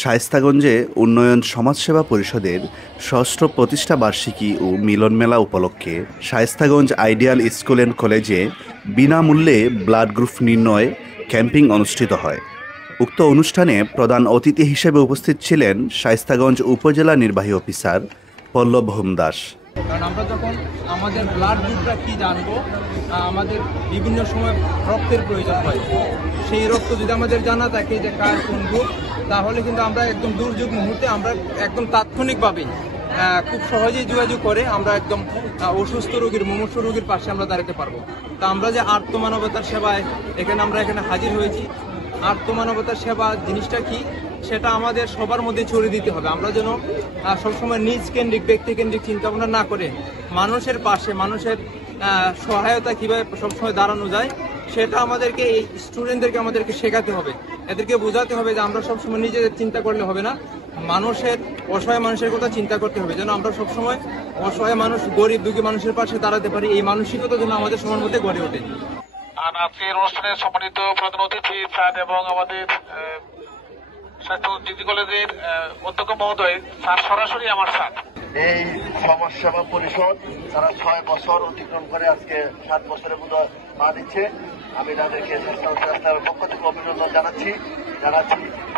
শায়েস্তাগঞ্জে উন্নয়ন সমাজসেবা পরিষদের ষষ্ঠ প্রতিষ্ঠা বার্ষিকী ও মিলন মেলা উপলক্ষে শায়েস্তাগঞ্জ আইডিয়াল স্কুল অ্যান্ড কলেজে বিনামূল্যে ব্লাড গ্রুপ নির্ণয় ক্যাম্পিং অনুষ্ঠিত হয়। উক্ত অনুষ্ঠানে প্রধান অতিথি হিসেবে উপস্থিত ছিলেন শায়েস্তাগঞ্জ উপজেলা নির্বাহী অফিসার পল্লব হোম দাস। কারণ আমরা যখন আমাদের ব্লাড গ্রুপটা কি জানবো, আমাদের বিভিন্ন সময় রক্তের প্রয়োজন হয়। সেই রক্ত যদি আমাদের জানা থাকে যে কার কোন গ্রুপ, তাহলে কিন্তু আমরা একদম দুর্যোগ মুহূর্তে আমরা একদম তাৎক্ষণিকভাবে খুব সহজেই যোগাযোগ করে আমরা একদম অসুস্থ রোগীর, মুমূর্ষ রোগীর পাশে আমরা দাঁড়াতে পারবো। তা আমরা যে আর্তমানবতার সেবায় আমরা এখানে হাজির হয়েছি। আর্তমানবতার সেবা জিনিসটা কি, সেটা আমাদের সবার মধ্যে ছড়িয়ে দিতে হবে। আমরা যেন সবসময় নিজ কেন্দ্রিক, ব্যক্তি কেন্দ্রিক চিন্তা ভাবনা না করে মানুষের পাশে, মানুষের সহায়তা কিভাবে সবসময় দাঁড়ানো যায়, সেটা আমাদেরকে, এই স্টুডেন্টদেরকে আমাদেরকে শেখাতে হবে। এদেরকে বোঝাতে হবে যে আমরা সবসময় নিজেদের চিন্তা করলে হবে না, মানুষের, অসহায় মানুষের কথা চিন্তা করতে হবে, যেন আমরা সবসময় অসহায় মানুষ, গরিব দুঃখী মানুষের পাশে দাঁড়াতে পারি। এই মানসিকতা যেন আমাদের সবার মধ্যে গড়ে ওঠে। আজকের অনুষ্ঠানে সম্মানিত প্রধান অতিথি স্যার এবং আমাদের স্বাস্থ্য ডিগ্রি কলেজের অধ্যক্ষ মহোদয় স্যার সরাসরি আমার স্যার। এই সমাজসেবা পরিষদ তারা 6 বছর অতিক্রম করে আজকে 7 বছরের মতো পা দিচ্ছে। আমি তাদেরকে স্বাস্থ্যের পক্ষ থেকে অভিনন্দন জানাচ্ছি।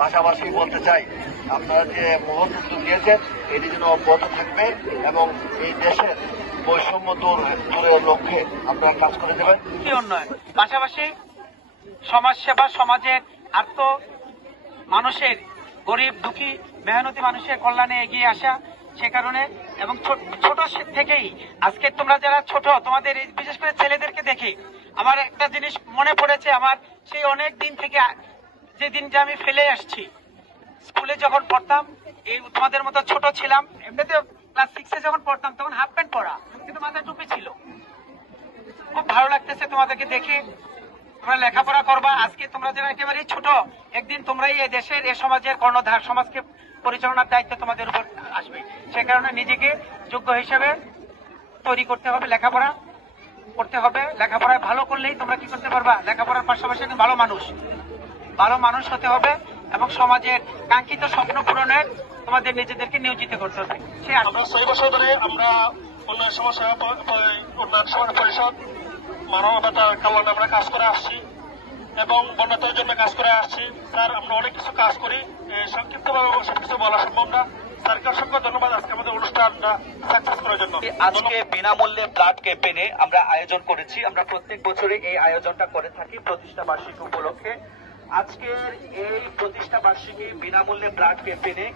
পাশাপাশি বলতে চাই, আপনারা যে মহৎ উদ্যোগ নিয়েছেন এটি যেন অব্যাহত থাকবে এবং এই দেশের বৈষম্য দূরের লক্ষ্যে আপনারা কাজ করে দেবেন। উন্নয়ন পাশাপাশি সমাজসেবা, সমাজের আর্ত মানুষের, গরিব দুঃখী মেহনতি মানুষের কল্যাণে এগিয়ে আসা। সে কারণে এবং ছোট থেকেই আজকে তোমরা যারা ছোট, তোমাদের বিশেষ করে ছেলেদেরকে দেখে আমার একটা জিনিস মনে পড়েছে। আমার সেই অনেক দিন থেকে, যে দিনটা আমি ফেলে আসছি, স্কুলে যখন পড়তাম, এই তোমাদের মতো ছোট ছিলাম। এমনিতে ক্লাস 6-এ যখন পড়তাম তখন হাফ প্যান্ট পরা, কিন্তু মাথায় টুপি ছিল। খুব ভালো লাগতেছে তোমাদেরকে দেখে। তোমরা লেখাপড়া করবা। আজকে তোমরা যারা একেবারেই ছোট, একদিন তোমরাই এই দেশের, এই সমাজের কর্ণধার, সমাজকে পরিচালনার দায়িত্ব তোমাদের উপর আসবে। সে কারণে নিজেকে যোগ্য হিসেবে তৈরি করতে হবে, লেখাপড়া করতে হবে। লেখাপড়ায় ভালো করলেই তোমরা কি করতে পারবা, লেখাপড়ার পাশাপাশি ভালো মানুষ হতে হবে এবং সমাজের কাঙ্ক্ষিত স্বপ্ন পূরণের তোমাদের নিজেদেরকে নিয়োজিত করতে হবে। আমরা 6 বছর ধরে আমরা উন্নয়ন সমাজসেবা পরিষদ মানবতার কল্যাণে আমরা কাজ করে আসছি এবং বন্যাতের জন্য কাজ করে আসছি। স্যার, আমরা অনেক কিছু কাজ করি, সংক্ষিপ্তভাবে সবকিছু বলা সম্ভব না। স্যারকে অসংখ্য ধন্যবাদ আজকে আমাদের অনুষ্ঠানটা সাকসেস করার জন্য। আজকে বিনামূল্যে ব্লাড ক্যাম্পেইনে আমরা আয়োজন করেছি। আমরা প্রত্যেক বছরে এই আয়োজনটা করে থাকি প্রতিষ্ঠা বার্ষিকী উপলক্ষে। আজকের এই প্রতিষ্ঠা বার্ষিকী বিনামূল্যে ব্লাড ক্যাম্পেইনে